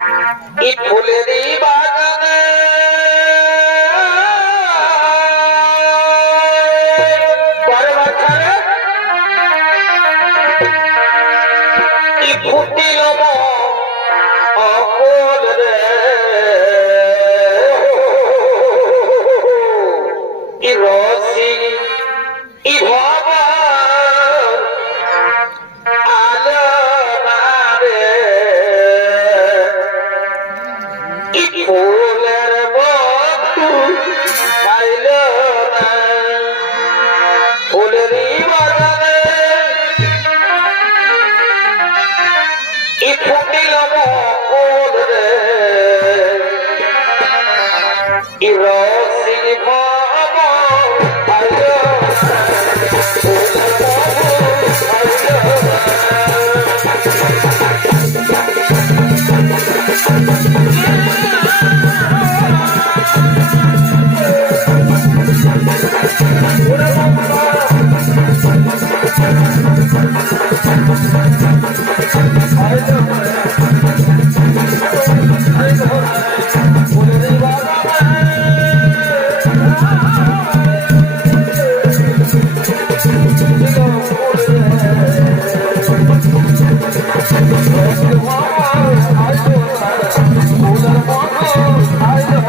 এই ফুলেরই বাগানে পরে বাচ্চারে এই ফুটিল অকুল রে ই রসি ই ভবা ফুলের বন্ধু খাইল না ফুলেরই বাগানে ই ফুটিল মকুল রে ই রসি বাবা খাইল না ফুলের বন্ধু খাইল না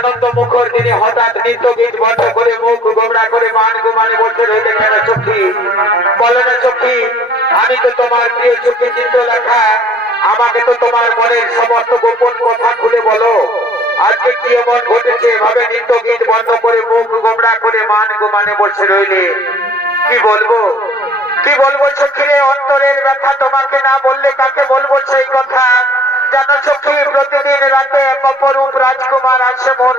আনন্দ মুখর দিনে হঠাৎ নৃত্য গীত বন্ধ করে মুখ গোমরা করে মান গুমানে বলতে রইলে কেন চোখি বলো না চোখি আমি তো তোমার প্রিয় চোখে চিত্রলেখা আমাকে তো তোমার মনের সমস্ত গোপন কথা খুলে বলো আজকে কি এমন ঘটেছে এভাবে নৃত্য গীত বন্ধ করে মুখ গোমরা করে মান গুমানে বসে রইলে কি বলবো চোখে অন্তরের ব্যথা তোমাকে না বললে কাকে বলবো সেই কথা জানো চোখে প্রতিদিন রাতে এক অপরূপ রাজকুমার আসে মোর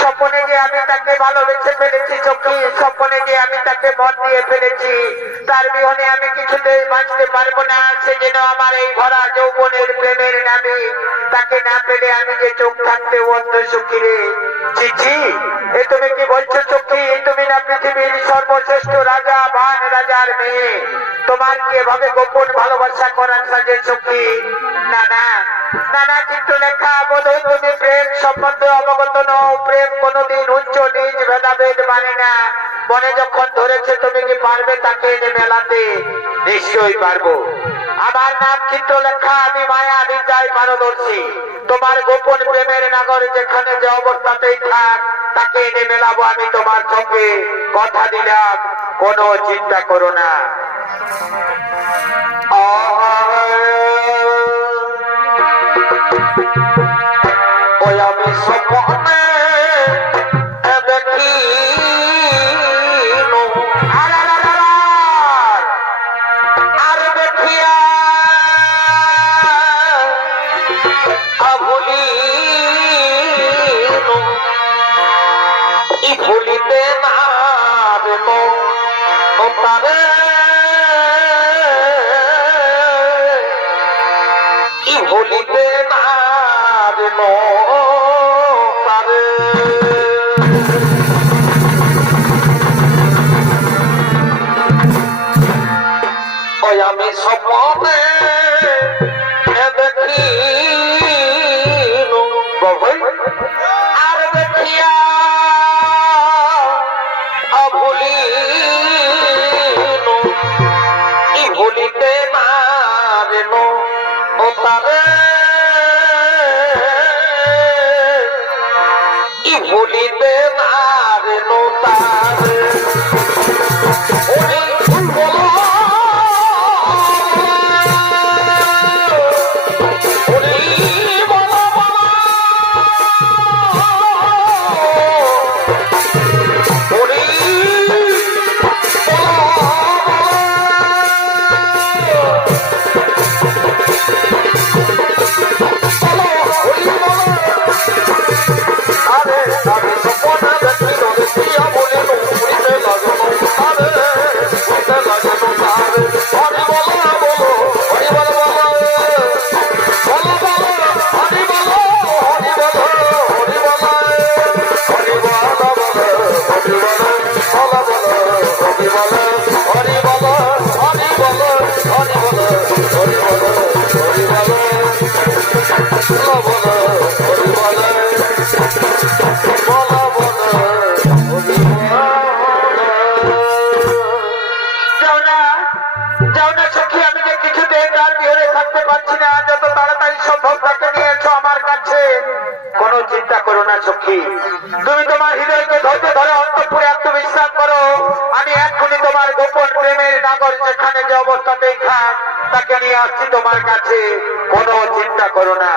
স্বপ্নে যে আমি তাকে ভালোবেসে ফেলেছি চোখে স্বপ্নে যে আমি তাকে মন দিয়ে ফেলেছি তার বিহনে আমি কিছুতেই বাঁচতে পারবো না সে যেন আমার এই ভরা যৌবনের প্রেমের নামে তাকে না পেলে আমি যে চোখ থাকতে অন্ধ সুখী রে চিঠি এ তুমি কি বলছো চোখে তুমি না পৃথিবীর সর্বশ্রেষ্ঠ রাজা বান রাজার মেয়ে তোমার কি এভাবে গোপন ভালোবাসা করার সাজে চোখে না না না না চিত্রলেখা বোধহয় তুমি প্রেম সম্বন্ধে অবগত নও প্রেম কোনদিন উচ্চ নিজ ভেদাভেদ মানে না মনে যখন ধরেছে তুমি কি পারবে তাকে এনে মেলাতে নিশ্চয়ই পারবো আমার নাম চিত্রলেখা আমি মায়া বিদ্যায় পারদর্শী তোমার গোপন প্রেমের নাগর যেখানে যে অবস্থাতেই থাক তাকে এনে মেলাবো আমি তোমার সঙ্গে কথা দিলাম কোনো চিন্তা করো না ওই আমি স্বপ্নে দেখি আর দেখিয়া ভুলি ভুলিতে না তারে ভুলিতে না তারে ওই আমি স্বপ্নে দেখি আর দেখিয়া ভুলি ভুলিতে না তারে ভুলিতে না তারে চিন্তা করো না সখী, তুমি তোমার হৃদয়কে ধৈর্য ধরে অন্তঃপুরে আত্মবিশ্বাস করো। আমি এক্ষুনি তোমার গোপন প্রেমের নাগর যেখানে যে অবস্থাতেই থাক তাকে নিয়ে আসছি তোমার কাছে, কোনো চিন্তা করো না।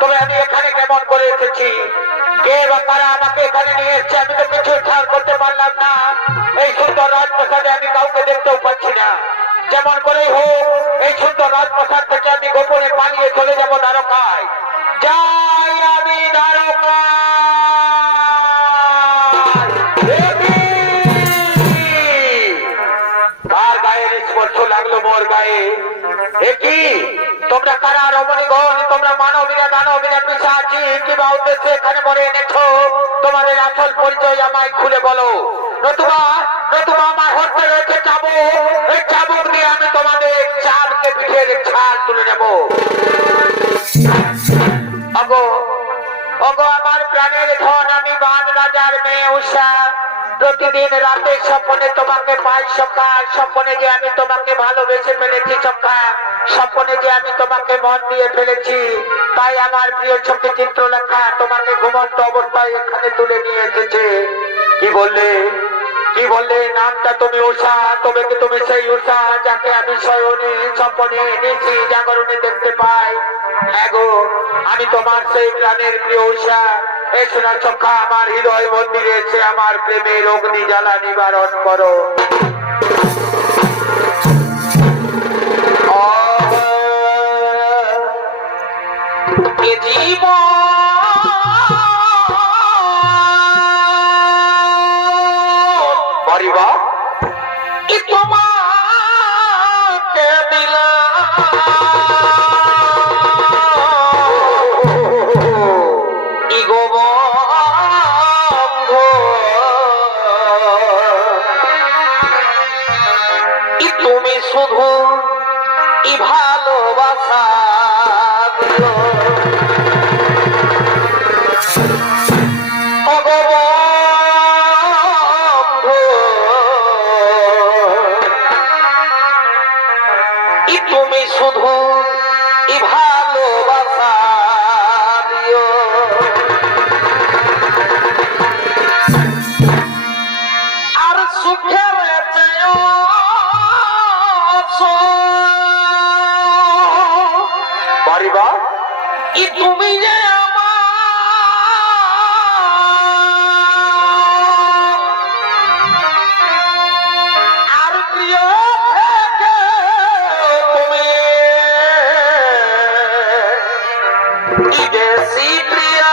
তবে আমি এখানে কেমন করে এসেছি, কে বা কারা আমাকে এখানে নিয়ে এসছে আমি তো কিছু ঠার করতে পারলাম না। এই সুন্দর রাজপ্রাসাদে আমি কাউকে দেখতেও পাচ্ছি না। যেমন করেই হোক এই সুন্দর রাজপ্রাসাদ থেকে আমি গোপনে পালিয়ে চলে যাবো দ্বারকায়। যাই আমি দ্বারকায়। কার গায়ের স্পর্শ লাগলো মোর গায়ে? একই তোমরা কারা রমণীগণ, তোমরা মানবীরা দানবীরা পিশাচী কিংবা উদ্দেশ্যে এখানে মরে এনেছো? তোমাদের আসল পরিচয় আমায় খুলে বলো, নতুবা আমার হত্যা রয়েছে চাবুক। এই চাবুক দিয়ে আমি তোমাদের চারকে পিঠের ছাল তুলে নেব। ওগো আমার প্রাণের ধন, আমি বান রাজার মেয়ে উষা। প্রতিদিন রাতে স্বপ্নে তোমাকে পাই সখা, স্বপ্নে যে আমি তোমাকে ভালোবেসে ফেলেছি সখা। স্বপ্নে যে আমি তোমাকে মন দিয়ে ফেলেছি, তাই আমার প্রিয় সখী চিত্রলেখা তোমাকে ঘুমন্ত অবস্থায় এখানে তুলে নিয়ে এসেছে। কি বললে, কি বললে? নামটা তুমি উষা, তবে কি তুমি সেই উষা যাকে আমি শয়নে স্বপ্নে নিশি জাগরণে দেখতে পাই? হ্যাঁ গো, আমি তোমার সেই প্রাণের প্রিয় উষা। এই সোনার চক্ষা আমার হৃদয় মন্দিরে এসে আমার প্রেমের অগ্নি জ্বালা নিবারণ করো। তুমি শুধু ই ভালোবাসা দিও, তুমি শুধু ই ভালোবাসা দিও। আর সুখের চেয়েও বাড়িবা ই তুমি যে আর প্রিয় তুমি ই বেশি প্রিয়।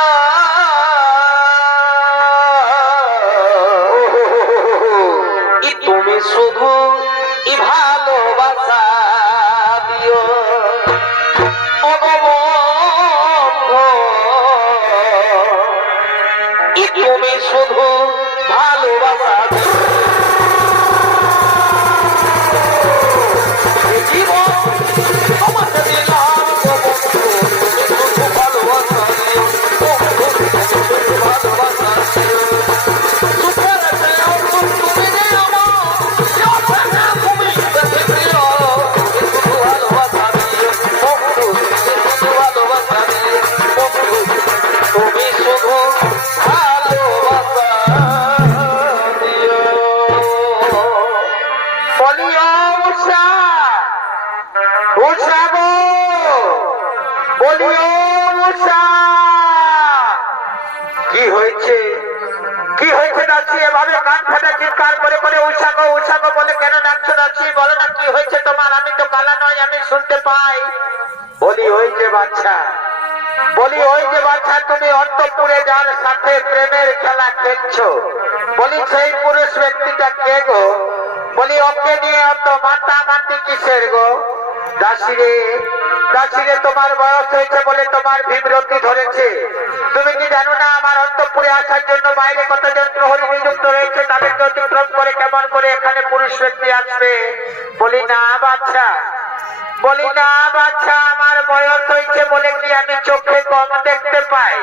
ই তুমি শুধু ই ভালোবাসা দিও, তুমি শুধু ভালোবাসা জীবন তোমাকে দিলাম, শুধু ভালোবাসা দিও, ভালোবাসা দিও। সুখের চেয়েও তুমি যে আমার, তুমি বেশি প্রিয়, শুধু ভালোবাসা দিও, শুধু ভালোবাসা দিও, তুমি শুধু ভালোবাসা দিও। বলিও উষা, উষা গো, বলিও উষা। কি হয়েছে, কি হয়েছে দাসী? এভাবে কান ফাটা চিৎকার করে করে উষা গো, উষা গো বলে কেন ডাকছো দাসী? বলো না কি হয়েছে তোমার? আমি তো কালা নয়, আমি শুনতে পাই। বলি ওই যে বাচ্চা, বলি ওই যে বাচ্চা, তুমি অন্তঃপুরে যার সাথে প্রেমের খেলা খেলছো, বলি সেই পুরুষ ব্যক্তিটা কে গো? বলি ওকে নিয়ে অত মাতামাতি কিসের গো? দাসিরে, দাসিরে তোমার বয়স হয়েছে বলে তোমার বিব্রতি ধরেছে। তুমি কি জানো না আমার অন্তঃপুরে আসার জন্য বাইরে কতজন প্রহরী নিযুক্ত রয়েছে? তাদেরকে অতিক্রম করে কেমন করে এখানে পুরুষ ব্যক্তি আসবে? বলি না বাচ্চা, বলি না বাচ্চা, আমার বয়স হয়েছে বলে কি আমি চোখে কম দেখতে পাই?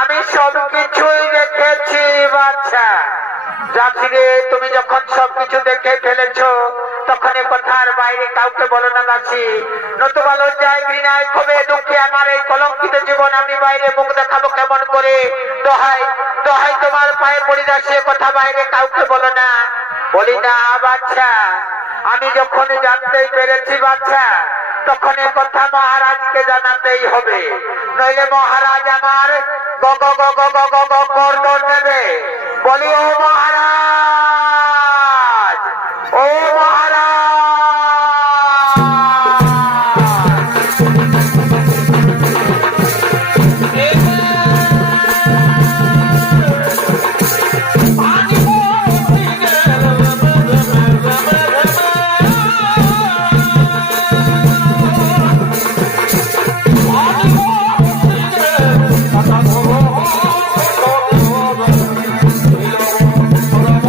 আমি সবকিছুই দেখেছি বাচ্চা। দাসিরে, তুমি যখন সবকিছু দেখে ফেলেছো তখন কথার বাইরে কাউকে বলো না দাসী, নতুবা লজ্জায় ঘৃণায় ক্ষোভে দুঃখে আমার এই কলঙ্কিত জীবন আমি বাইরে মুখ দেখাবো কেমন করে? দোহাই, দোহাই তোমার পায়ে পড়ি দাসী, কথা বাইরে কাউকে বলো না। বলি না বাচ্চা, আমি যখন জানতেই পেরেছি বাচ্চা, তখন এ কথা মহারাজকে জানাতেই হবে, নইলে মহারাজ আমার গগ গগ গগ গগ গর্দন নেবে। বলি ও মহারাজ, ও মহারাজ।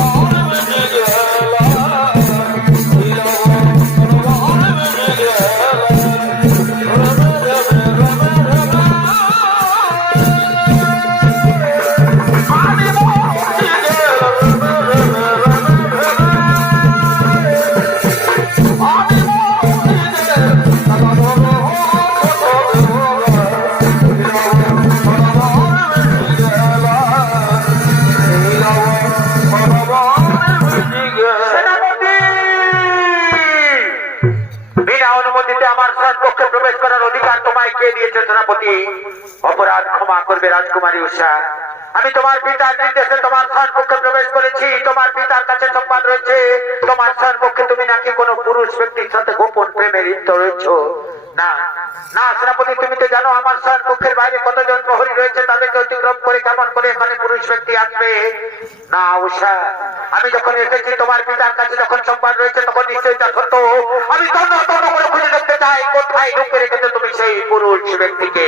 Oh করেছো সেনাপতি, অপরাধ ক্ষমা করবে রাজকুমারী উষা। আমি তোমার পিতার নির্দেশে তোমার সম্মুখে প্রবেশ করেছি। তোমার পিতার কাছে সংবাদ রয়েছে তোমার সম্মুখে তুমি নাকি কোনো পুরুষ ব্যক্তির সাথে গোপন প্রেমে লিপ্ত রয়েছো। না না সেনাপতি, তুমি তো জানো আমার সম্মুখের বাইরে কতজন প্রহরী রয়েছে, তাদেরকে অতিক্রম করে কেমন করে এখানে পুরুষ ব্যক্তি আসবে। না উষা, আমি যখন এসেছি তোমার পিতার কাছে যখন সংবাদ রয়েছে তখন নিশ্চয়ই তা সত্য। আমি তন্ন তন্ন করে খুঁজে দেখতে চাই কোথায় ঢুকে রেখেছো তুমি সেই পুরুষ ব্যক্তিকে।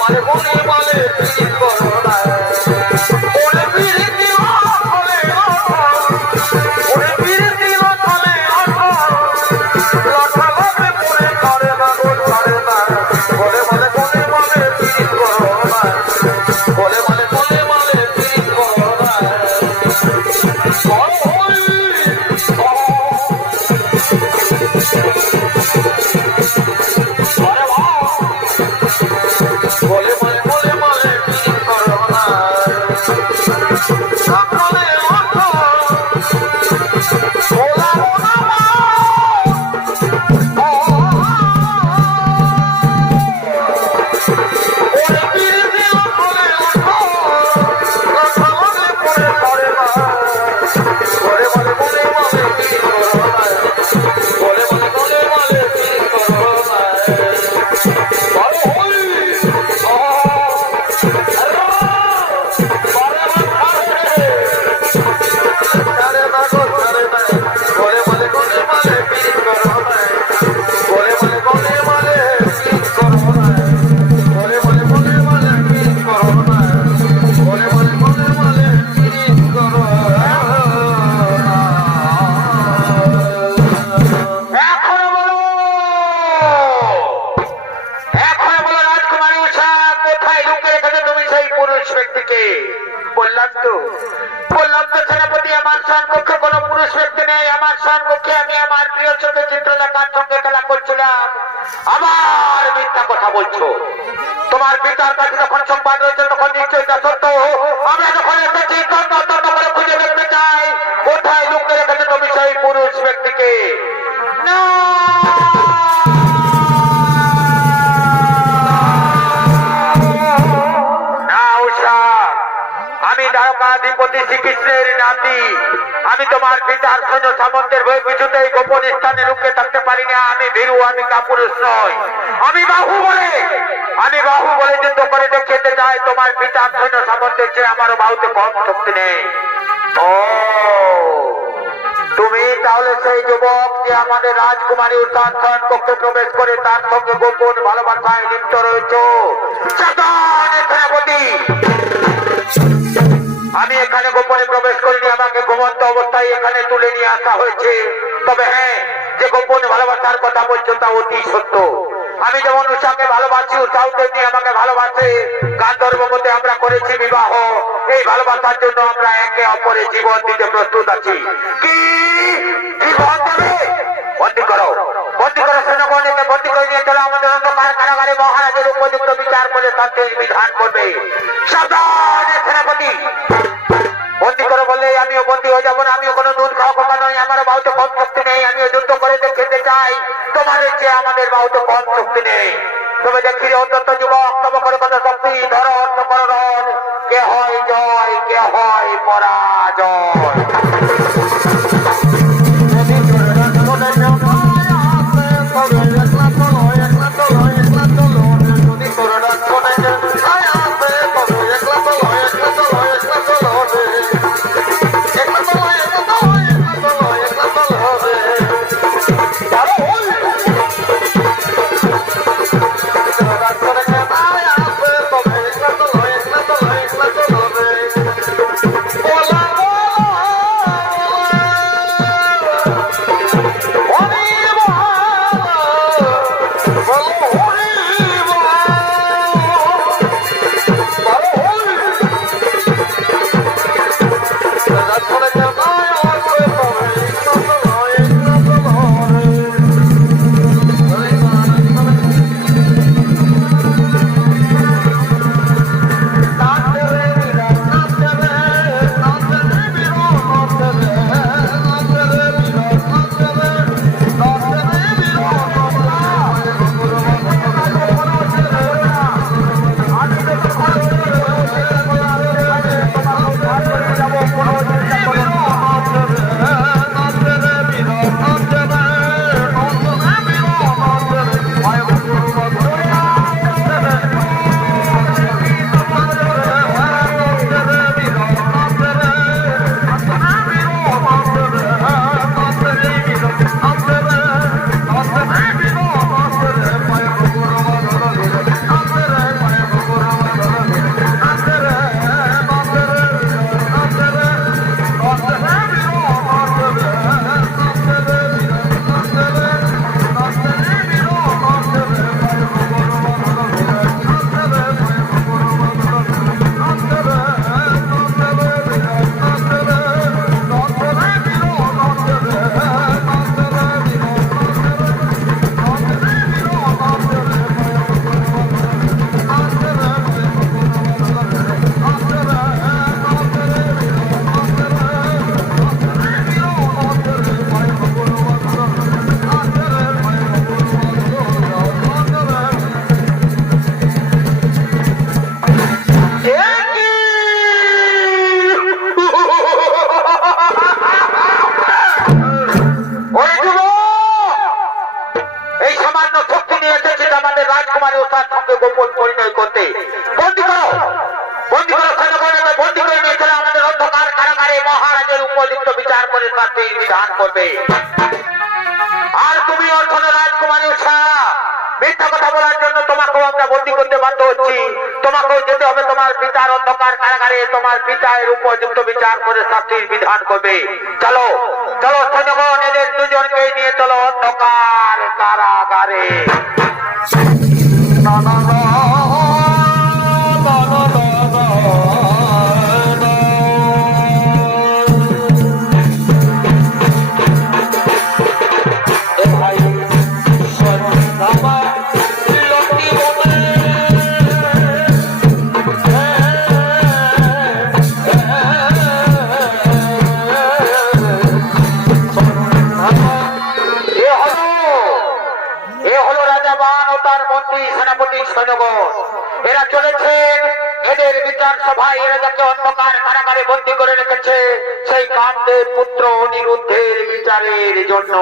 মালে বলে মালে পিরিত করো না ওরে পিরিতি হলে ওরে পিরিতি হলে লঠা লঠে পড়ে করে না গো করে না বলে মালে পিরিত করো না বলে মালে পিরিত করো না বললাম তো সেনাপতি আমার সম্মুখে কোনো পুরুষ ব্যক্তি নেই আমার সম্মুখে আমি আমার প্রিয় চোখে চিত্রলেখার সঙ্গে খেলা করছিলাম আবার মিথ্যা কথা বলছো তোমার পিতার কাছে যখন সংবাদ রয়েছে তখন নিশ্চয়ই তা সত্য আমরা যখন এসেছি তন্ন করে খুঁজে দেখতে চাই কোথায় লুকিয়ে রেখেছে তুমি সেই পুরুষ ব্যক্তিকে না আমি দ্বারকাধিপতি শ্রীকৃষ্ণের নাতি আমি তোমার পিতার সৈন্য সামন্তের ভয়ে কিছুতেই গোপন স্থানে লুকিয়ে থাকতে পারি না আমি ভীরু আমি কাপুরুষ নয় আমি বাহু বলে যুদ্ধ করে দেখাতে চাই তোমার পিতার সৈন্য সামন্তের চেয়ে আমারও বাহুতে কম শক্তি নেই ও তুমি তাহলে সেই যুবক যে আমাদের রাজকুমারী উদ্যান শয়ন কক্ষে প্রবেশ করে তার সঙ্গে গোপন ভালোবাসায় লিপ্ত রয়েছে সেনাপতি আমি এখানে গোপনে প্রবেশ করিনি আমাকে ঘুমন্ত অবস্থায় এখানে তুলে নিয়ে আসা হয়েছে তবে হ্যাঁ যে গোপন ভালোবাসার কথা বলছো তা অতি সত্য আমি যেমন উষাকে ভালোবাসি উষাও তেমনি আমাকে ভালোবাসে গান্ধর্ব মতে আমরা করেছি বিবাহ এই ভালোবাসার জন্য আমরা একে অপরের জীবন দিতে প্রস্তুত আছি কি জীবন দেবে বন্দী করো সেনাগণকে বন্দী করে নিয়ে চলো আমাদের অন্ধকার কারাগারে মহারাজের উপযুক্ত বিচার করে শান্তির বিধান করবে সাবধানে সেনাপতি বন্দী করে বললে আমিও বন্দী হয়ে যাবো না আমিও কোনো দুধ খাওয়া খোকা নয় আমার বাহুতে কম শক্তি নেই আমিও যুদ্ধ করে দেখতে চাই তোমাদের চেয়ে আমাদের বাহুতে কম শক্তি নেই তবে দেখি অত্যন্ত যুবক তবে করে কত শক্তি ধরন করণ কে হয় জয় কে হয় পরাজয় বন্দি করো, বন্দি করো, বন্দি করে নিয়ে চলে আমাদের অন্ধকার কারাগারে মহারাজের উপযুক্ত বিচার করে শাস্তির বিধান করবে। আর তুমি অর্থন রাজকুমারী উষা, মিথ্যা কথা বলার জন্য তোমাকেও আমরা বন্দি করতে বাধ্য হচ্ছি। তোমাকেও যেতে হবে তোমার পিতার অন্ধকার কারাগারে, তোমার পিতার উপযুক্ত বিচার করে শাস্তির বিধান করবে। চলো চলো সৈন্যগণ, এদের দুজনকে নিয়ে চলো অন্ধকার কারাগারে। না না না এরা চলেছেন এদের বিচার সভায়, এরা যাকে অন্ধকার কারাগারে বন্দী করে রেখেছে সেই কামদেব পুত্র অনিরুদ্ধের বিচারের জন্য।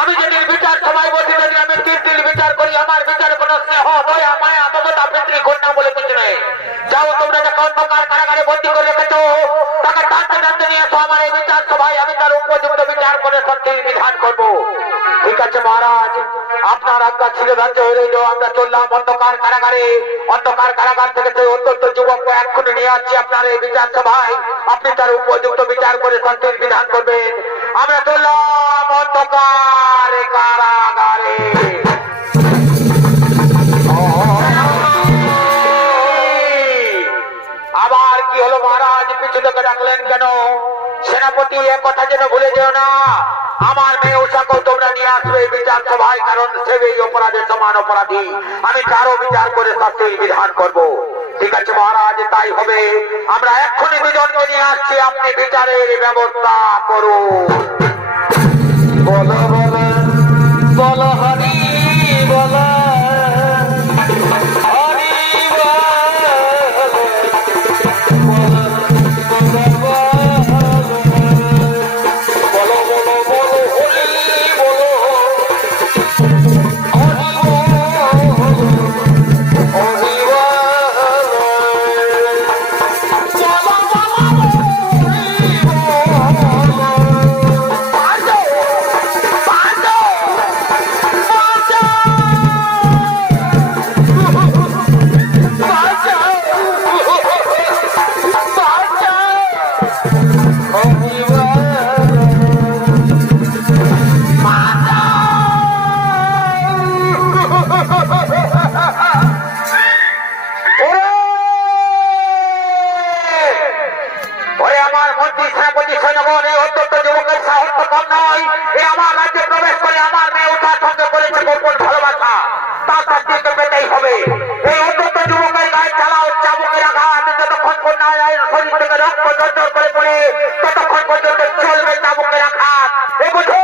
আমি যদি বিচার সবাই বলছি, যদি আমি কীর্তির বিচার করি, আমার বিচার কোন স্নেহ দয়া মায়া মমতা পিতৃ কন্যা বলে কিছু নেই। যাও তোমরা যাকে অন্ধকার কারাগারে বন্দী করে রেখেছো তাকে টানতে টানতে নিয়ে আসো আমার এই বিচার সভায়, আমি তার উপযুক্ত বিচার করে শাস্তির বিধান করব। ঠিক আছে মহারাজ, আপনার আজ্ঞা ছিল ধার্য হয়ে রইল। আমরা চললাম অন্ধকার কারাগারে। অন্ধকার কারাগার থেকে সেই অত্যন্ত যুবক এক্ষুনি নিয়ে আসছি আপনার এই বিচার সভায়, আপনি তার উপযুক্ত বিচার করে শাস্তির বিধান করবেন। আমরা চললাম অন্ধকার কারাগারে। আবার কি হলো মহারাজ, পিছু থেকে ডাকলেন কেন? সেনাপতি এ কথা যেন ভুলে যেও না, আমার মেয়ে উষাকেও তোমরা নিয়ে আসবে বিচার সভায়, কারণ সে এই অপরাধের সমান অপরাধী। আমি তারও বিচার করে শাস্তির বিধান করব। ঠিক আছে মহারাজ, তাই হবে। আমরা এক্ষুনি দুজনকে নিয়ে আসছি, আপনি বিচারের ব্যবস্থা করুন। বলো বলো বলো হরি বলো নয়, এ আমার রাজ্যে প্রবেশ করে আমার মেয়ে ওঠার সঙ্গে করেছে গোপন ভালোবাসা, তার শাস্তিকে পেতেই হবে। এই অত্যন্ত যুবকের গায়ে চালাও চাবুকের আঘাত, যতক্ষণ কন্যা শরীর থেকে রক্ত ঝরঝর করে পড়ে ততক্ষণ পর্যন্ত চলবে চাবুকের আঘাত। এ বুঝো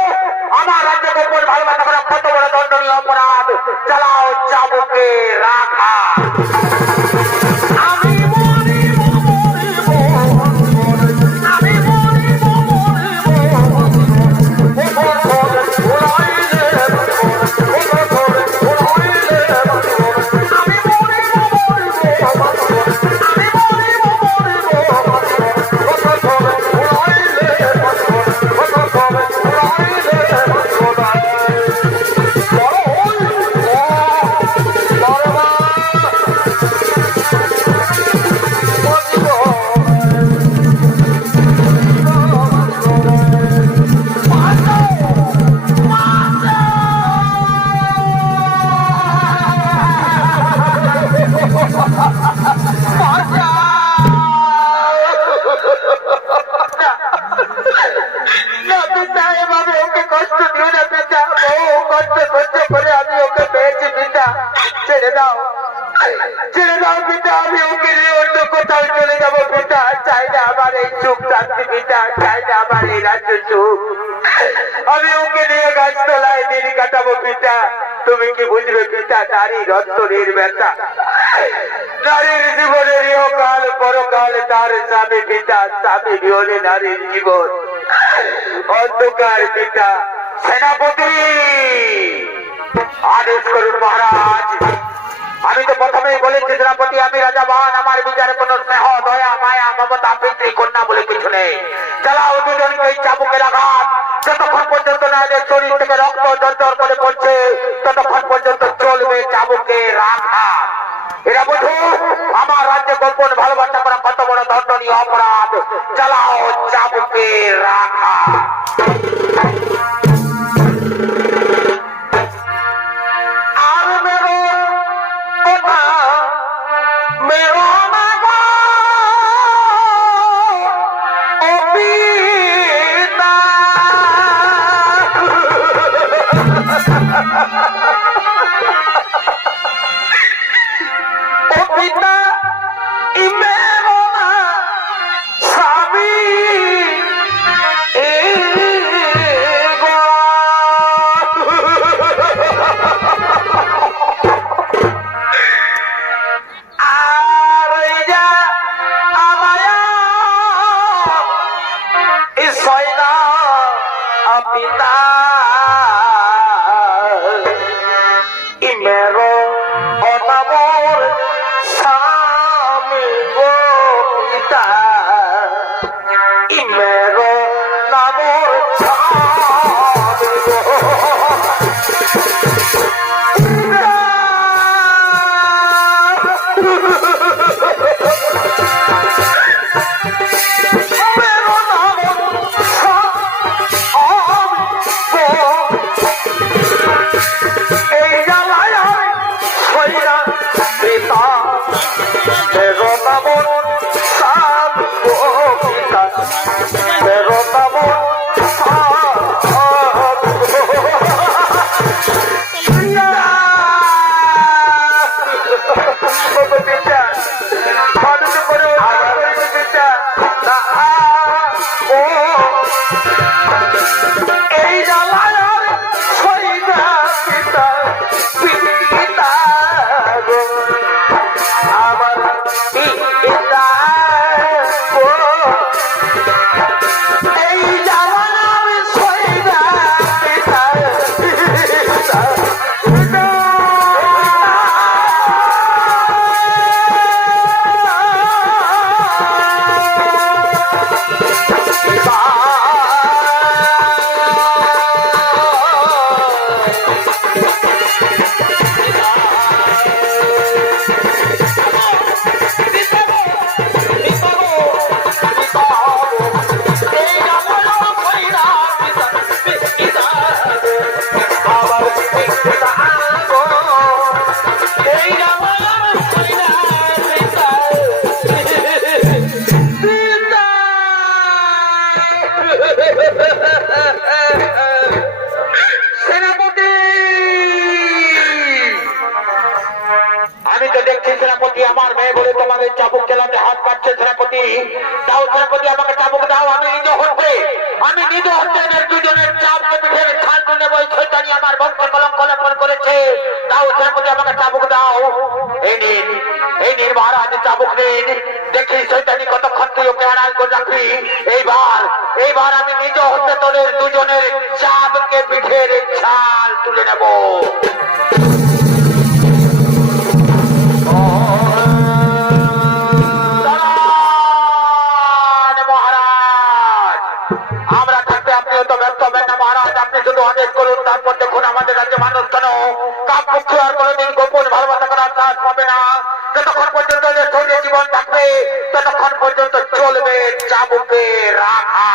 আমার রাজ্যে গোপন ভালোবাসা করা কত বড় দণ্ডনীয় অপরাধ। চালাও চাবুকের আঘাত। ছেড়ে দাও পিতা, আমি ওকে নিয়ে অন্য কোথাও চলে যাবো পিতা। চাই না আমার এই সুখ শান্তি পিতা, চাই না আমার এই রাজ্য সুখ। আমি ওকে নিয়ে গাছতলায় দিন কাটাবো পিতা। তুমি কি বুঝবে পিতা নারীর অন্তরের ব্যথা, নারীর জীবনের ইহকাল পরকাল তার স্বামী পিতা, স্বামী বিহনে নারীর জীবন অন্ধকার পিতা। সেনাপতি আদেশ করুন মহারাজ। আমি তো প্রথমেই বলেছি সেনাপতি আমি রাজাবান, আমার বিচারে কোন স্নেহ দয়া মায়া মমতা পিতৃ কন্যা বলে কিছু নেই। চালাও দুজনকে এই চাবুকের আঘাত, যতক্ষণ পর্যন্ত না এদের শরীর থেকে রক্ত ঝরঝর করে পড়ছে ততক্ষণ পর্যন্ত চলবে চাবুকের আঘাত। এরা বুঝু আমার রাজ্যে গোপন ভালোবাসা করা কত বড় দণ্ডনীয় অপরাধ। চালাও চাবুকের আঘাত। পিঠের ছাল তুলে বই শয়তানি আমার বংশে কলঙ্ক লেপন করেছে। দাও সে প্রতি আমাকে চাবুক দাও। এই নিন মহারাজ চাবুক নিন। দেখি শয়তানি কতক্ষণ তুই ওকে আড়াল করে রাখবি। এইবার আমি নিজ হতে তোদের দুজনের চাবকে পিঠের ছাল তুলে নেব। আমরা থাকতে আপনিও তো ব্যস্ত হবেন না মহারাজ। আপনি শুধু আদেশ করুন, তারপর দেখুন আমাদের রাজ্যে মানুষ কেন কাপ পক্ষী আর কোনোদিন গোপন ভালোবাসা করার সাহস পাবে না। যতক্ষণ পর্যন্ত শরীরে জীবন থাকবে ততক্ষণ পর্যন্ত চলবে চাবুকে রাখা।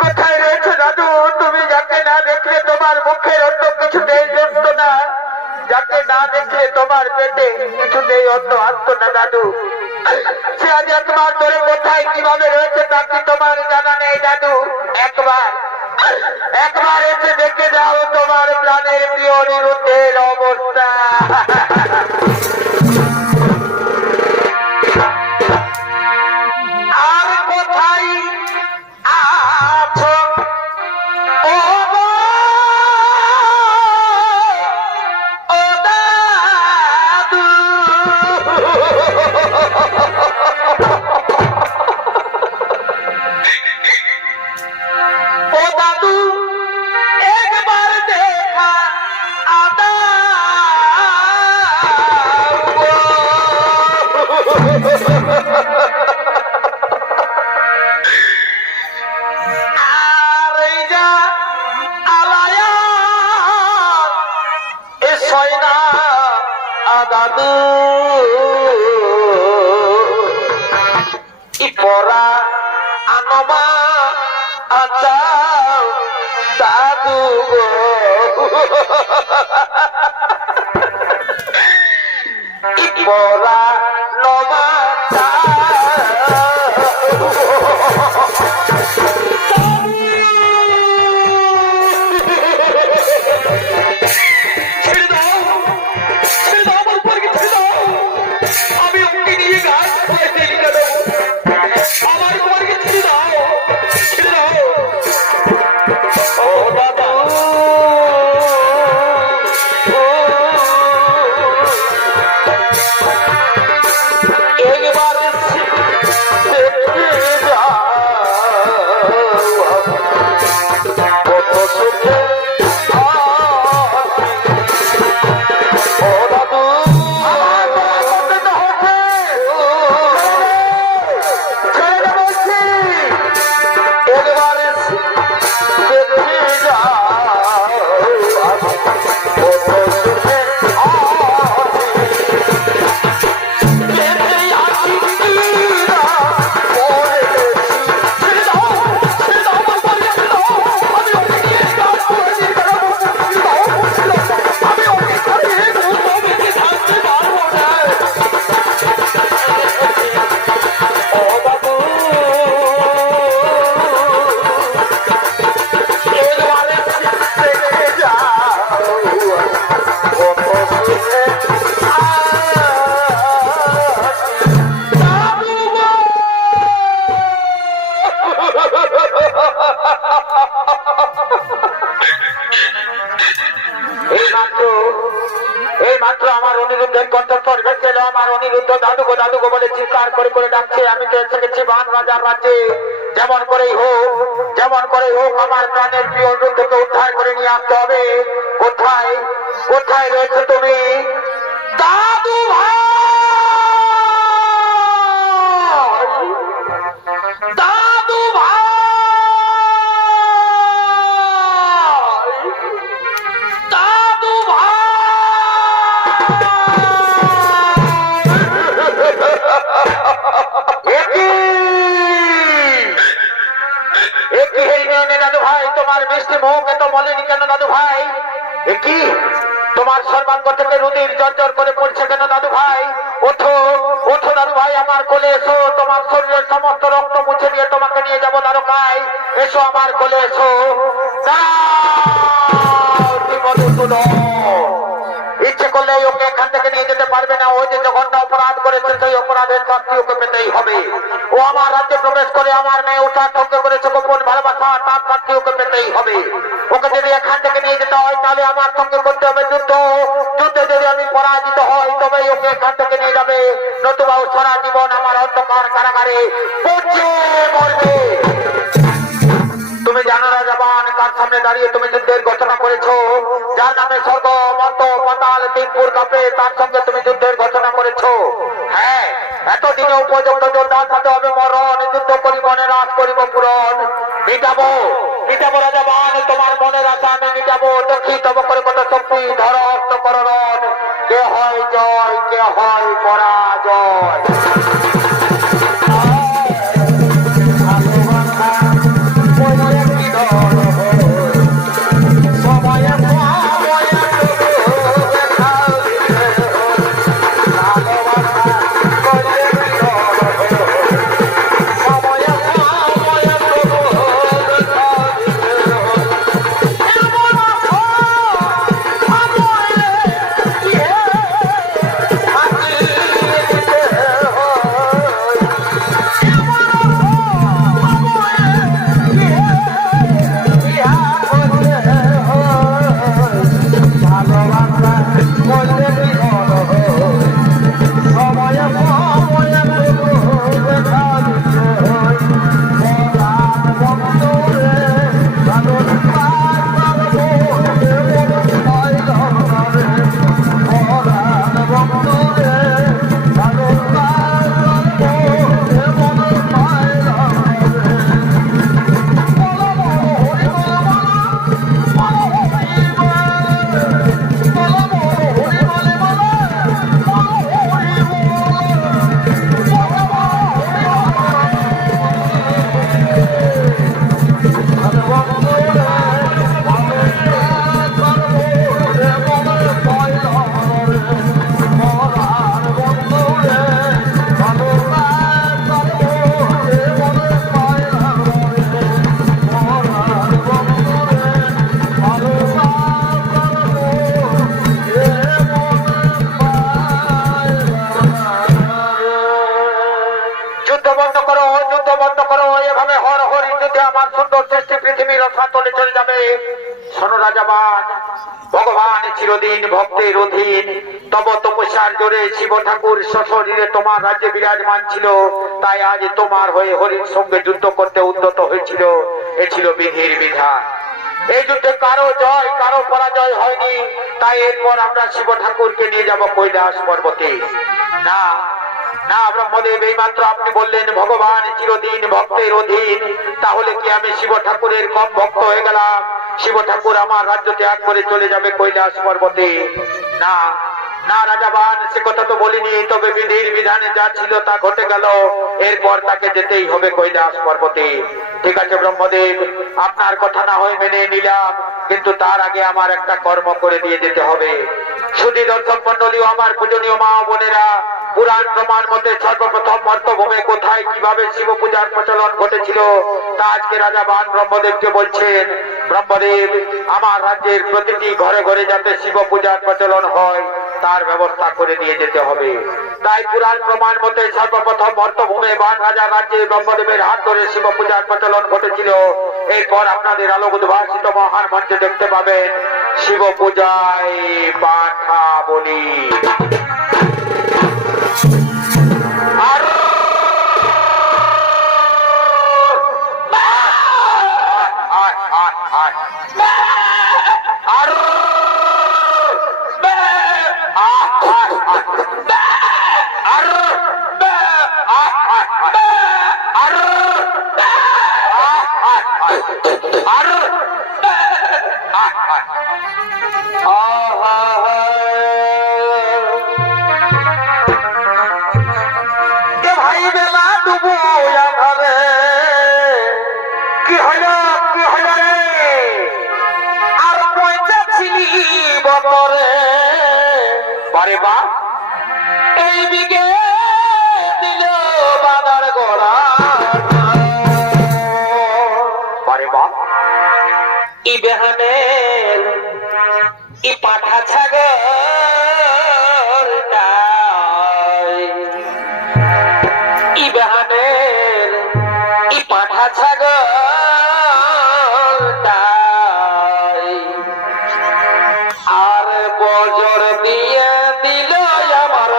কোথায় রয়েছে দাদু? তুমি যাকে না দেখলে তোমার মুখের অন্য কিছু নেই জমতো না, যাকে না দেখলে তোমার পেটে কিছু নেই অন্য আসতো না দাদু। সে আজ একবার ধরে কোথায় কিভাবে রয়েছে তা কি তোমার জানা নেই দাদু? একবার এসে দেখে যাও তোমার প্রাণের প্রিয় অনিরুদ্ধের অবস্থা। আর কোথায় আছো ও দাদু? ও দাদু একবার দেখা আদা। আর এই যা আলায়া এ সয়না দাদু ই পরা আনমা আচ্ছা দাদু গো। ই পরা নমা মাত্র আমার অনিরুদ্ধের কণ্ঠস্বর ভেসে এলো। আমার অনিরুদ্ধ দাদুগো দাদুগো বলে চিৎকার করে করে ডাকছে। আমি তো এসে গেছি বান রাজার রাজ্যে। যেমন করেই হোক আমার প্রাণের প্রিয় অনিরুদ্ধকে উদ্ধার করে নিয়ে আসতে হবে। কোথায় কোথায় রয়েছে তুমি দাদু ভাই? নে দাদু ভাই, তোমার মিষ্টি মুখ এত বলেনি কেন দাদু ভাই? এ কি তোমার সর্বাঙ্গ থেকে রুদির জর্জর করে পড়ছে কেন দাদু ভাই? ওঠো ওঠো দাদু ভাই, আমার কোলে এসো, তোমার শরীরের সমস্ত রক্ত মুছে দিয়ে তোমাকে নিয়ে যাবো দ্বারকায়। এসো আমার কোলে এসো। ইচ্ছে করলে ওকে এখান থেকে নিয়ে যেতে পারবে না। ওই যে যখনটা অপরাধ করেছে সেই অপরাধের শাস্তি ওকে পেতেই হবে। ও আমার রাজ্যে প্রবেশ করে আমার মেয়ে ওঠার সঙ্গে করেছে গোপন ভালোবাসা, তার শাস্তি ওকে পেতেই হবে। ওকে যদি এখান থেকে নিয়ে যেতে হয় তাহলে আমার সঙ্গে করতে হবে যুদ্ধ। যুদ্ধে যদি আমি পরাজিত হই তবেই ওকে এখান থেকে নিয়ে যাবে, নতুবা ও সারা জীবন আমার অন্ধকার কারাগারে পচে মরবে। তুমি জানো রাজাবান, কার সামনে দাঁড়িয়ে তুমি যুদ্ধের ঘোষণা করেছো? যার নামে স্বর্গ মর্ত পাতাল তিনপুর কাঁপে, তার সঙ্গে তুমি যুদ্ধের ঘোষণা করেছো। হ্যাঁ, এতদিনে উপযুক্ত যোদ্ধার সাথে হবে মরণ, যুদ্ধ করি মনের আশ করিব পূরণ। মিটাবো মিটাবো রাজাবান, তোমার মনের আশা আমি মিটাবো। দেখি তব করে কত শক্তি, ধর অস্ত করণ। কে হয় জয়, কে হয় পরাজয়। ভগবান চিরদিন ভক্তের অধীন, তব তপস্যার জোরে শিব ঠাকুর সশরীরে তোমার রাজ্যে বিরাজমান ছিল। তাই আজ তোমার হয়ে হরির সঙ্গে যুদ্ধ করতে উদ্যত হয়েছিল। এ ছিল বিধির বিধান। এই যুদ্ধে কারো জয় কারো পরাজয় হয়নি। তাই এরপর আমরা শিব ঠাকুরকে নিয়ে যাব কৈলাস পর্বতে। না না ব্রহ্মদেব, এই মাত্র আপনি বললেন ভগবান চিরদিন ভক্তের অধীন, তাহলে কি আমি শিব ঠাকুরের কম ভক্ত হয়ে গেলাম? শিব ঠাকুর আমার রাজ্য ত্যাগ করে চলে যাবে কৈলাস পর্বতে? না না রাজাবান, সে কথা তো বলিনি। তবে বিধির বিধানে যা ছিল তা ঘটে গেল। এরপর তাকে যেতেই হবে কৈলাস পর্বতে। ঠিক আছে ব্রহ্মদেব, আপনার কথা না হয় মেনে নিলাম, কিন্তু তার আগে আমার একটা কর্ম করে দিয়ে যেতে হবে। শুধু দর্শক মন্ডলী, আমার পূজনীয় মা বোনেরা, পুরাণ প্রমাণ মতে সর্বপ্রথম মর্তভূমে কোথায় কিভাবে শিব পূজার প্রচলন ঘটেছিল তা আজকে রাজাবান ব্রহ্মদেবকে বলছেন। ব্রহ্মদেব, আমার রাজ্যের প্রতিটি ঘরে ঘরে যাতে শিব পূজার প্রচলন হয় তার ব্যবস্থা করে দিয়ে যেতে হবে। তাই পুরাণ প্রমাণ মতে সর্বপ্রথম মর্তভূমে বান রাজা রাজ্যে ব্রহ্মদেবের হাত ধরে শিব পূজার প্রচলন ঘটেছিল। এরপর আপনাদের আলোক উদ্ভাসিত মহান মঞ্চে দেখতে পাবেন শিব পূজায় পাঠা বলি। কি হইল ই বেহানের ই পাঠা ছাগলটাই ই বেহানের ই পাঠা ছাগলটাই আর বজর দিয়ে দিল আমার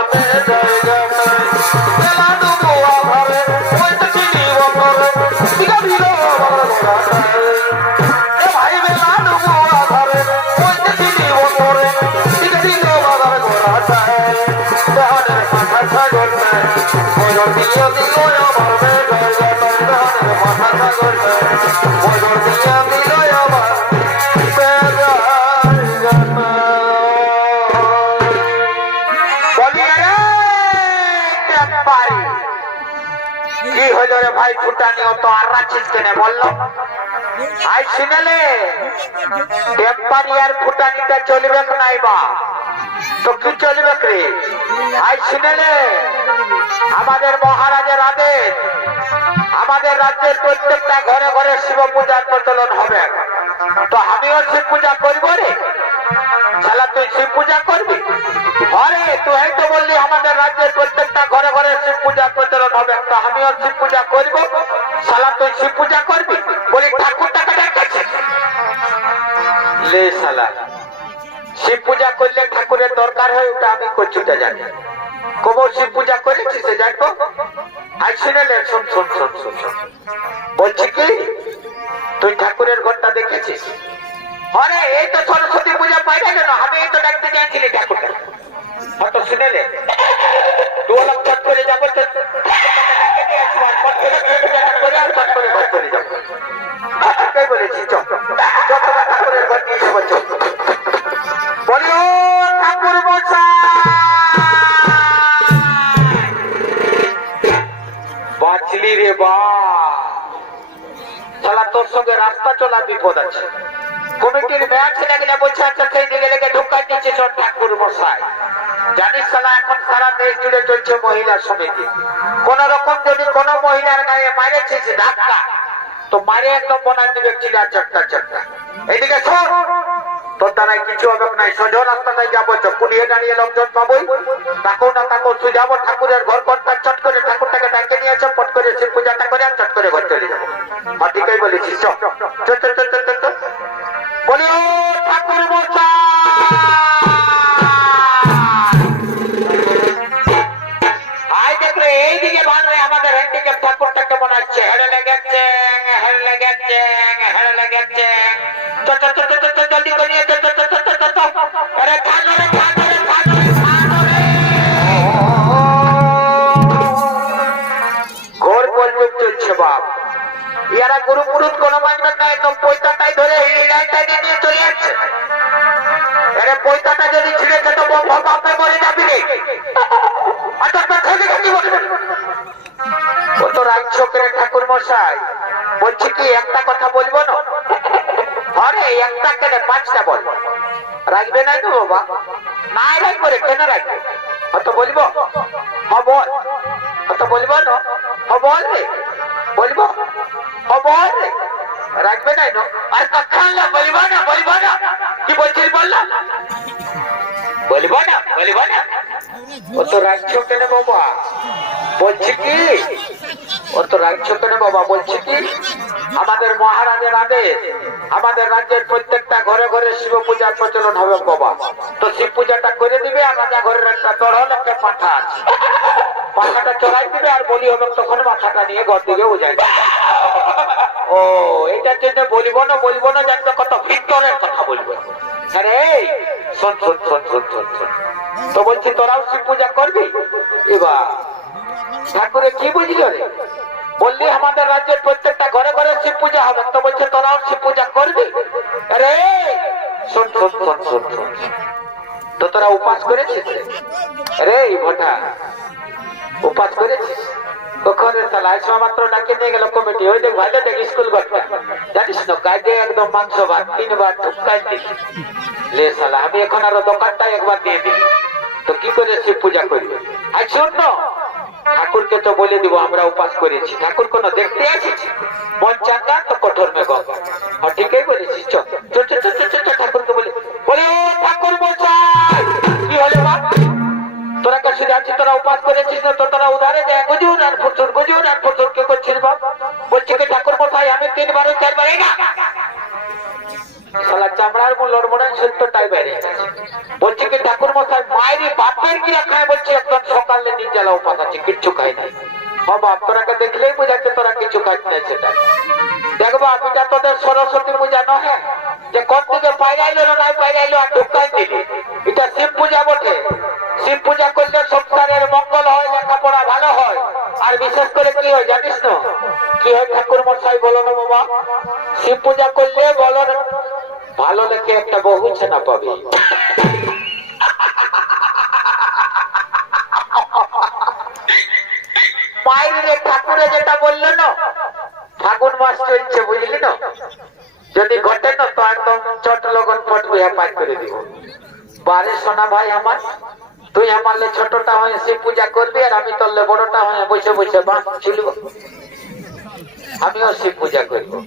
কি হইল রে ভাই ফুটানি অত আর রাখিস কেন বললো আই শুনেলে টেম্পারি আর ফুটানিটা চলবে নাই বা তো কি চলবে রে আই শুনেলে আমাদের মহারাজের আদেশ আমাদের রাজ্যের প্রত্যেকটা ঘরে ঘরে শিব পূজার প্রচলন হবে তো আমিও শিব পূজা করবো রে শালা তুই শিব পূজা করবি আরে তুই তো বললি আমাদের রাজ্যের প্রত্যেকটা ঘরে ঘরে শিব পূজা প্রচলন হবে তো আমিও শিব পূজা করবো শালা তুই শিব পূজা করবি বলি ঠাকুরটাকে দেখাচ্ছে লে শালা শিব পূজা করলে ঠাকুরের দরকার হয় ওটা আমি কচুটা জানি কবর শিব পূজা করেছি সে জানবো আজ শুনেলে শোন শোন শোন শোন শোন বলছি কি তুই ঠাকুরের ঘরটা দেখেছিস আরে এই তো সরস্বতী পূজা পাই না কেন আমি এই তো ডাকতে যাচ্ছিলি ঠাকুরটা হয়তো শুনেলে 2 লাখ চট করে যাবো বলেছি ঠাকুরের ঘর নিয়ে যাবো বলো ঠাকুর মশাই বাঁচলি রে বা শালা তোর সঙ্গে রাস্তা চলা বিপদ আছে কমিটির ম্যাচ লাগলে বলছে আচ্ছা সেই দিকে লেগে ঢুকাই দিচ্ছে সব ঠাকুর মশাই জানিস শালা এখন সারা দেশ জুড়ে চলছে মহিলা সমিতি কোন রকম যদি কোন মহিলার গায়ে মারেছিস ধাক্কা তো মারে একদম বনার দিবে চিরা চারটা চারটা এইদিকে শোন তোর দ্বারাই কিছু হবে নাই সোজা রাস্তাটাই যাবো কুড়িয়ে দাঁড়িয়ে লোকজন পাবোই তাকেও না তাকেও তুই যাবো ঠাকুরের ঘর ঘরটা চট করে ঠাকুরটাকে ডাকে নিয়েছ পট করে শিব পূজাটা করে আর চট করে ঘর চলে যাবো ঠিকই বলেছিস চল চল চল চল চল চল বলি ও ঠাকুর মশাই আয় দেখলে এইদিকে বাংলায় আমাদের হ্যান্ডিক্যাপ ঠাকুরটা কেমন আসছে হেড়ে লেগেছে হেড়ে লেগেছে হেড়ে লেগেছে জলদি করিয়ে আরে ঘোর পরিযোগ চলছে বাপ ইয়ারা গুরু পুরুষ কোন মানবেন না একদম পয়সাটাই ধরে হিলাইটাই নিয়ে চলে যাচ্ছে আরে পয়সাটা যদি ছিঁড়েছে তো বাপে মরে যাবি রে আচ্ছা ও তো রাজচক্রের ঠাকুর মশাই বলছি কি একটা কথা বলবো না আরে একটা কেন 5টা বল রাখবে নাই তো বাবা নাই রাখবো রে কেন রাখবে হয়তো বলবো বল হয়তো বলবো না বল রে বলবো বল রে রাখবে নাই না আর কখন বলবো না কি বলছিস বললাম বলবো না ও তো রাখছো কেন বাবা বলছি কি ও তো রাখছো কেন বাবা বলছি কি আমাদের মহারাজের আদেশ আমাদের রাজ্যের প্রত্যেকটা ঘরে ঘরে শিব পূজার প্রচলন হবে বাবা তো শিব পূজাটা করে দিবে আর রাজা ঘরের একটা চড়ল একটা পাঠা আছে পাঠাটা চড়াই দিবে আর বলি হবে তখন মাথাটা নিয়ে ঘর দিকে উজাই ও এটার জন্য বলবো না জানতো কত ভিতরের কথা বলবো আরে শোন শোন শোন শোন শোন শোন তো বলছি তোরাও শিব পূজা করবি এবার ঠাকুরে কি বুঝলো রে বললি আমাদের রাজ্যের প্রত্যেকটা ঘরে ঘরে শিব পূজা হবে তো বলছে তোরাও শিব পূজা করবি আরে শোন শোন শোন শোন শোন তো তোরা উপাস করেছিস রে ভোটা উপাস করেছিস কখন আসা মাত্র ডাকে নিয়ে গেল কমিটি ওই দেখ ভালো দেখ স্কুল ঘরটা জানিস না গায়ে একদম মাংস ভাত 3 বার ঢুকাই দিস লে শালা আমি এখন আরো দোকানটা একবার দিয়ে দিই তো কি করে শিব পূজা করবে আজ শোন না ঠাকুরকে তো বলে দিব আমরা উপাস করেছি ঠাকুর কোন দেখতে আসিছি মন চাঙ্গা তো কঠোর মে গঙ্গা ঠিকই বলেছিস চল বলছিস না তো তোরা উধারে দেয় গুজুর আর ফুসুর কে করছিস বাপ? বলছি কি ঠাকুর মশাই আমি 3 বার 4 বার শালা চামড়ার লড় মনে সত্যটাই বেরিয়ে গেছে। বলছি কি ঠাকুর মশাই মায়েরই বাপের কি খায়? বলছে একদম সকালে নির্জালা উপাস আছে, কিচ্ছু খাই নাই। ও বাপ, তোরাকে দেখলেই বোঝাচ্ছে তোরা কিছু খাই নাই। সেটা দেখবো এটা তোদের সরস্বতী পূজা নহে যে কোন দিকে পাইরাইলো না নাই পাইরাইলো আর ঢুকাই দিলি। এটা শিব পূজা বটে। শিব পূজা করলে সংসারের মঙ্গল হয়, লেখাপড়া ভালো হয়। আর বিশেষ করে কি হয় জানিস না? কি হয় ঠাকুর মশাই বলো না বাবা? শিব পূজা করলে বলো না ভালো লেখে একটা বহু ছেনা পাবে। মায়ের ঠাকুরে যেটা বললো না, ফাগুন মাস চলছে বুঝলি না, যদি ঘটে না তো একদম চট লগন ফট বুঝা পার করে দিব। বারে সোনা ভাই আমার, তুই আমার ছোটটা হয়ে শিব পূজা করবি আর আমি তোর বড়টা হয়ে বসে বসে বাঁশ ছিলব। আমিও শিব পূজা করবো।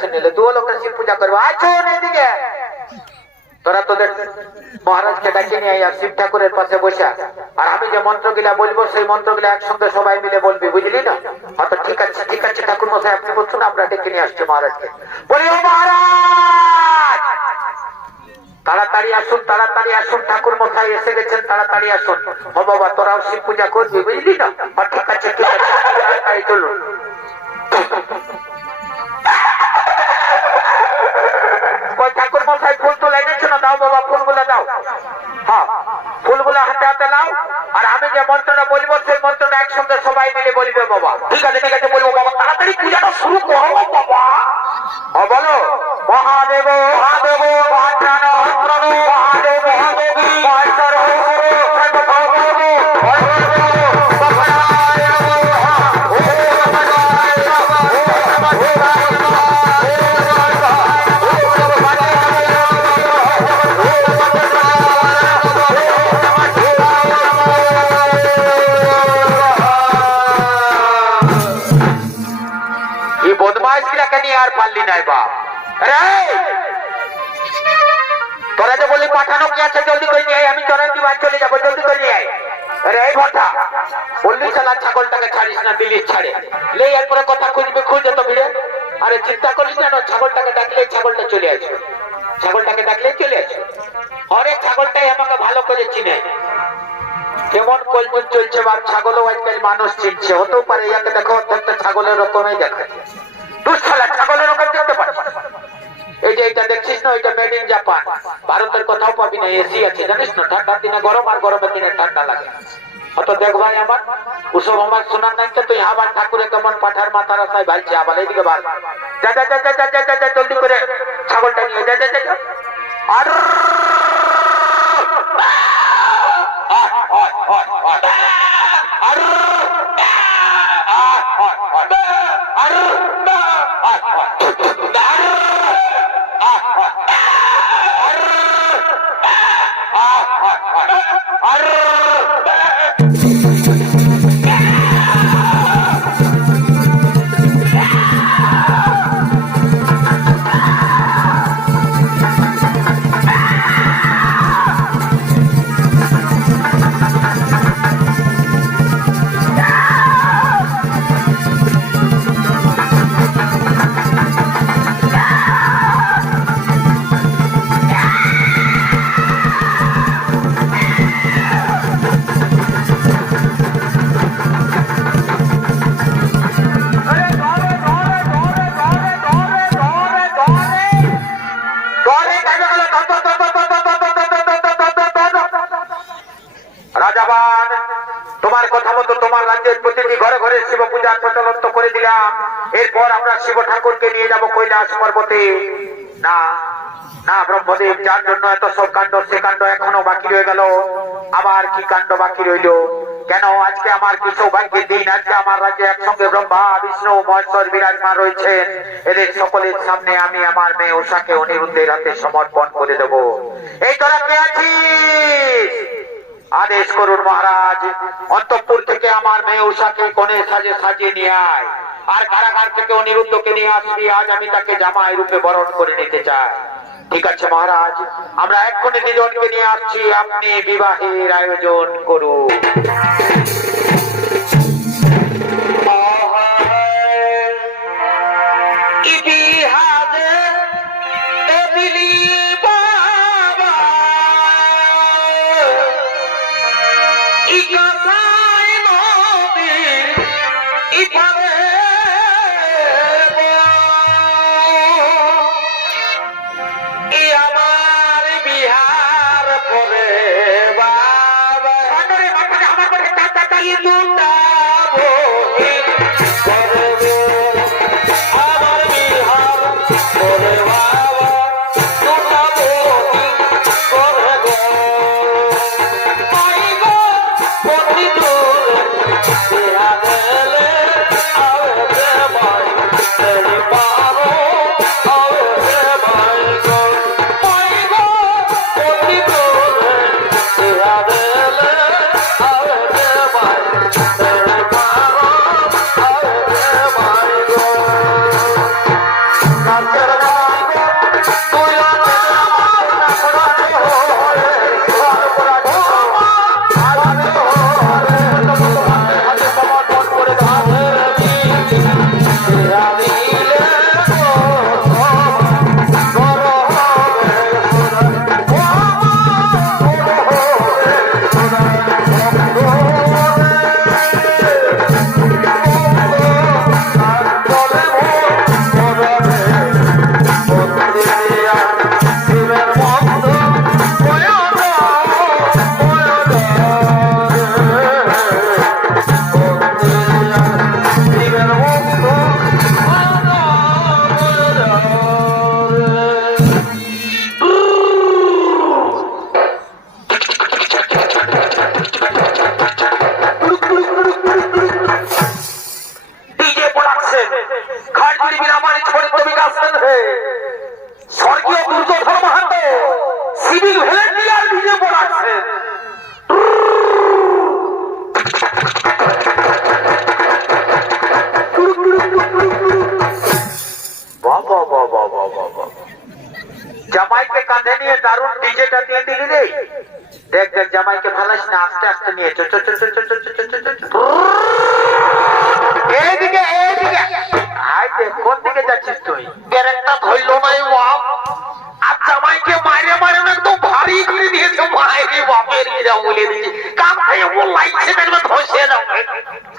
শুনেলে দু লোকের শিব পূজা করবো। আচ্ছুন এদিকে তোরা তোদের মহারাজকে ডাকে নিয়ে আর শিব ঠাকুরের পাশে বসা, আর আমি যে মন্ত্রগুলা বলবো সেই মন্ত্রগুলা একসঙ্গে সবাই মিলে বলবি, বুঝলি না? হয়তো ঠিক আছে ঠাকুর মশাই আপনি বলছেন, আমরা ডেকে নিয়ে আসছি মহারাজকে। বলি ও মহারাজ তাড়াতাড়ি আসুন, ঠাকুর মশাই এসে গেছেন, তাড়াতাড়ি আসুন। ও বাবা তোরাও শিব পূজা করবি বুঝলি না? ঠিক আছে তাড়াতাড়ি চলুন। ঠাকুর মশাই ফুল তো এনেছো না? দাও বাবা ফুলগুলো দাও। হ্যাঁ ফুলগুলো হাতে হাতে নাও, আর আমি যে মন্ত্রটা বলবো সেই মন্ত্রটা একসঙ্গে সবাই মিলে বলবে বাবা। ঠিক আছে বলবো বাবা, তাড়াতাড়ি পূজাটা শুরু করো বাবা। বলো মহাদেব মহাদেব আর পারলি নাই বাপ। তোরা যে বললি পাঠানো কি আছে জলদি করে নিয়ে আয়, আমি চরণ দিবার চলে যাবো, জলদি করে নিয়ে আয়। রে ভটা বললি শালা ছাগলটাকে ছাড়িস না, দিলিস ছাড়ে লে, এরপরে কথা খুঁজবে খুঁজে তো ভিড়ে। আরে চিন্তা করিস না, ছাগলটাকে ডাকলেই ছাগলটা চলে আসবে, ছাগলটাকে ডাকলেই চলে আসবে। অনেক ছাগলটাই আমাকে ভালো করে চিনে। কেমন কলবুল চলছে বাপ, ছাগলও আজকাল মানুষ চিনছে। হতেও পারে ইয়াকে দেখো অর্ধেকটা ছাগলের রকমই দেখাচ্ছে। দুঃশালা ছাগলের রকম দেখতে পারে। এই যে এটা দেখছিস না, এটা মেড ইন জাপান। ভারতের কোথাও পাবি না, এসি আছে জানিস না। ঠান্ডার দিনে গরম আর গরমের দিনে ঠান্ডা লাগে। অত দেখ ভাই আমার ওসব আমার শোনার নাই। তুই আবার ঠাকুরে কেমন পাঠার মাথার রাস্তায় ভাইছে, আবার এইদিকে বার যা যা যা যা যা যা জলদি করে ছাগলটা নিয়ে যা যা যা। আর তোমার কথা মতো তোমার রাজ্যের প্রতিটি ঘরে ঘরে শিব পূজার প্রচলন করে দিলাম। এরপর আমরা শিব ঠাকুরকে নিয়ে যাব কৈলাস পর্বতে। না না ব্রহ্মদেব, যার জন্য এত সব কাণ্ড, সে কাণ্ড এখনো বাকি রয়ে গেল। আবার কি কাণ্ড বাকি রইল? কেন আজকে আমার কি সৌভাগ্যের দিন? আজকে আমার রাজ্যে একসঙ্গে ব্রহ্মা বিষ্ণু মহেশ্বর বিরাজমান রয়েছেন। এদের সকলের সামনে আমি আমার মেয়ে উষাকে অনিরুদ্ধের হাতে সমর্পণ করে দেব। এই তোরা কে আছিস? আদেশ করুন মহারাজ, অন্তঃপুর থেকে আমার মেয়ে উষাকে কোণে সাজে সাজিয়ে নিয়ে আয়, আর কারাগার থেকে অনিরুদ্ধকে নিয়ে আসবি। আজ আমি তাকে জামাই রূপে বরণ করে নিতে চাই। ঠিক আছে মহারাজ, আমরা এক্ষুনি দুজনকে নিয়ে আসছি, আপনি বিবাহের আয়োজন করুন। স্বর্গীয় দুর্যোধন মাহাতো সিভিল ভলেন্টিয়ার ভিজে পড়াচ্ছেন। জামাইকে কাঁধে নিয়ে দারুণ ডিজেটা দিয়ে দিলি রে। দেখ দেখ জামাইকে ভালাস না, আস্তে আস্তে নিয়ে এইদিকে এইদিকে। আই দেখ কোন দিকে যাচ্ছিস তুই? ব্রেকটা ধরলো নাই বাপ, আর জামাইকে মারে মারে একদম ভারী করে দিয়েছে। মায়ের বাপের এরা বলে দিয়েছে কাঁধে এমন লাগছে দেখবে ধসে যাবে।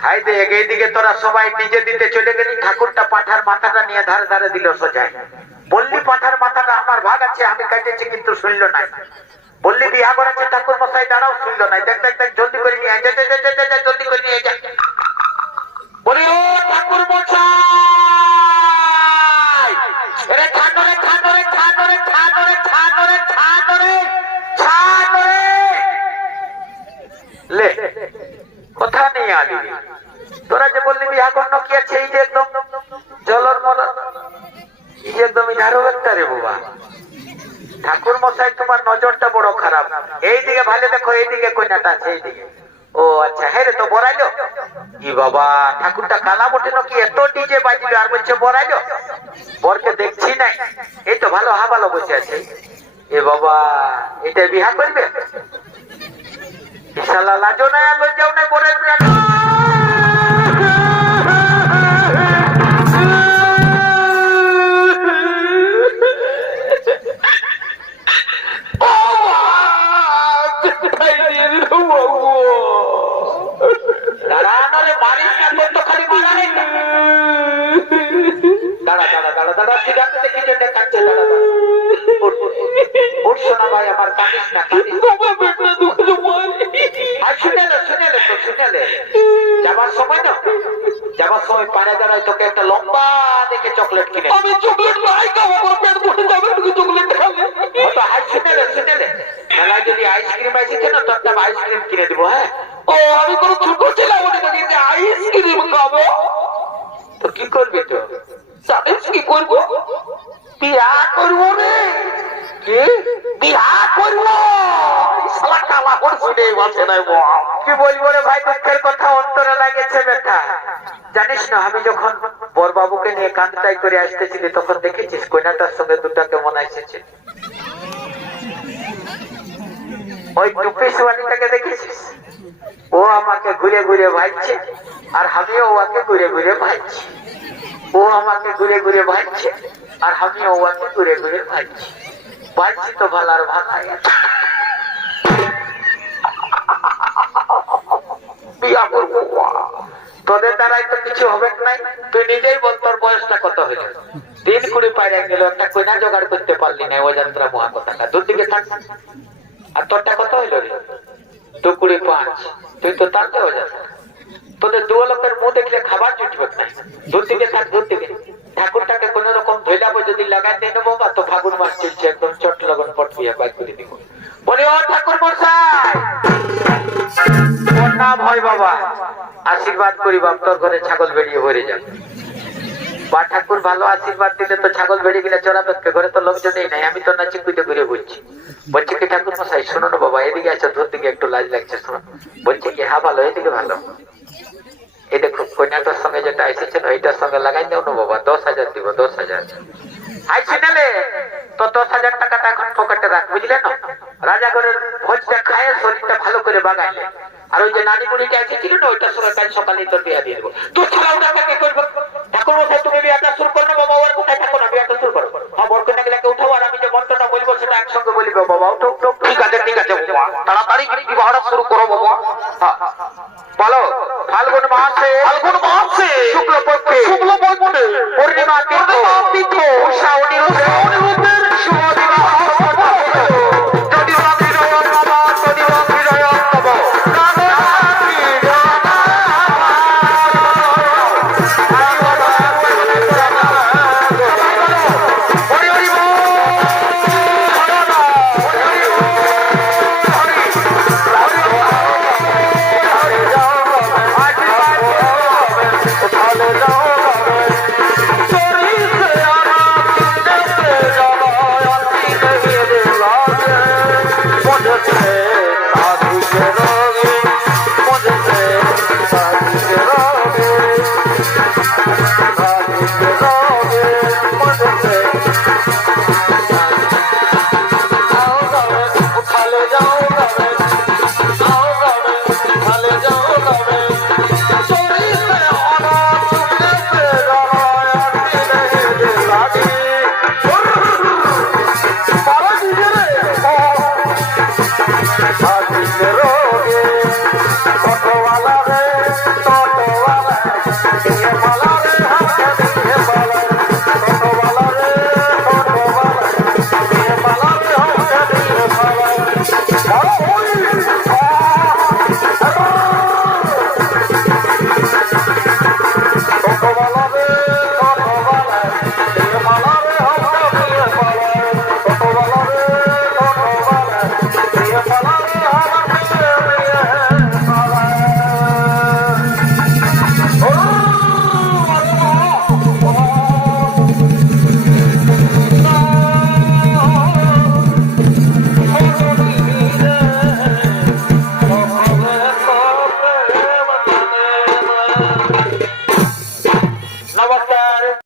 হাই দেখ এইদিকে তোরা সবাই ডিজে দিতে চলে গেলি, ঠাকুরটা পাঠার মাথাটা নিয়ে ধারে ধারে দিল সোজায়। বললি পাঠার মাথাটা আমার ভাগ আছে, আমি কাটেছি, কিন্তু শুনল না। বললি বিয়া করেছে ঠাকুর মশাই, দাঁড়াও, শুনল না। দেখ দেখ দেখ জলদি করে নিয়ে যা, জলদি করে নিয়ে যা। বলি ও ঠাকুর মশাই, রে ঠাকুরে ঠাকুরে ঠাকুরে ঠাকুরে ঠাকুরে ঠাকুরে ঠাকুরে লে কথা নেই আলি। তোরা যে বললি বিয়া করনো কি আছে, এই যে একদম জলর মলর, এই একদম ইধারও একটা রে বাবা। ঠাকুর মশাই তোমার নজরটা বড় খারাপ। এইদিকে ভালো দেখো, এইদিকে কইনাটা আছে, এইদিকে। ও আচ্ছা, হ্যাঁ রে, তো বড়াইলো কি বাবা? ঠাকুরটা কালা বটে নাকি, এত ডিজে বাজিল আর বলছে বড়াইলো? বরকে দেখছি নাই, এই তো ভালো হাবালো বসে আছে। এ বাবা, এটা বিহা করবে? বিশাল লাজো নাই, আর লজ্জাও নাই, বড়াই বিরাট। যাবার সময় না, যাবার সময় পাড়া দাঁড়ায় তোকে একটা লম্বা দেখে চকলেট কিনে। আমি চকলেট নাই খাবো, পেট ভরে যাবে, তুমি চকলেট খাবে। শুনে রে, মেলায় যদি আইসক্রিম আসছে না, তোর নাম আইসক্রিম কিনে দিব। হ্যাঁ, ও আমি কোনো ছোট ছেলে বলে থাকি যে আইসক্রিম খাবো। তো কি করবি? তো জানিস কি করবো? বিয়া করবো রে। কি বিয়া করবো? শালা কালা করে শুনে বলছে না। কি বলবো রে ভাই, দুঃখের কথা অন্তরে লাগেছে বেটা। জানিস না, আমি যখন বরবাবুকে নিয়ে কান্তাই করে আসতেছিলি তখন দেখেছিস কন্যাটার সঙ্গে দুটা কেমন এসেছে? ওই টুপিসওয়ালিটাকে দেখেছিস? ও আমাকে ঘুরে ঘুরে ভাইছে আর আমিও ওকে ঘুরে ঘুরে ভাইছি। ও আমাকে ঘুরে ঘুরে ভাইছে আর আমিও ওকে ঘুরে ঘুরে ভাইছি। ভাইছি তো ভালার ভালাই বিয়া করবো। তোদের দ্বারাই তো কিছু হবে নাই। তুই নিজেই বল তোর বয়সটা কত হইল? 3-20 পাইরে গেল, একটা কইনা জোগাড় করতে পারলি না। ওই যাত্রা মহা কথাটা দূর দিকে থাক। আর তোরটা কত হইল রে? 2-25। তুই তো তাতে হয়ে যাস। তোদের দু লোকের মুখ দেখলে খাবার জুটবে না। দূর দিকে থাক, দূর দিকে। ঠাকুরটাকে কোন রকম ধৈলাবো যদি লাগাই দিয়ে নেবো বা তো ফাগুন মাস চলছে, একদম চট লগন পট দিয়ে বাইক করে দিব। বলি ও ঠাকুর মশাই, ওর নাম হয় বাবা, আশীর্বাদ করি বাপ তোর ঘরে ছাগল বেরিয়ে ভরে যাবে। বা ঠাকুর ভালো আশীর্বাদ দিলে তো ছাগল বেরিয়ে গেলে চড়াবে, ঘরে তো লোকজনই নাই, আমি তো নাচি কুইতে ঘুরে ঘুরছি। বলছে কি ঠাকুর মশাই শোনো না বাবা, এদিকে আছো, তোর দিকে একটু লাজ লাগছে শোনো। বলছে কি হ্যাঁ ভালো, এদিকে ভালো। এই দেখো কন্যাটার সঙ্গে যেটা এসেছিল এইটার সঙ্গে লাগাই দেও না বাবা, 10,000 দিব, 10,000। আইছি নালে তো 10,000 টাকাটা এখন পকেটে রাখ, বুঝলে না? রাজা ঘরের ভোজটা খায়, শরীরটা ভালো করে বাগাইলে। আর ওই যে নানি মুড়িটা এসেছিল না, ওইটার সঙ্গে কাল সকালে তোর বিয়া দিয়ে দেবো। তোর ছাড়া ওটাকে কি করবো?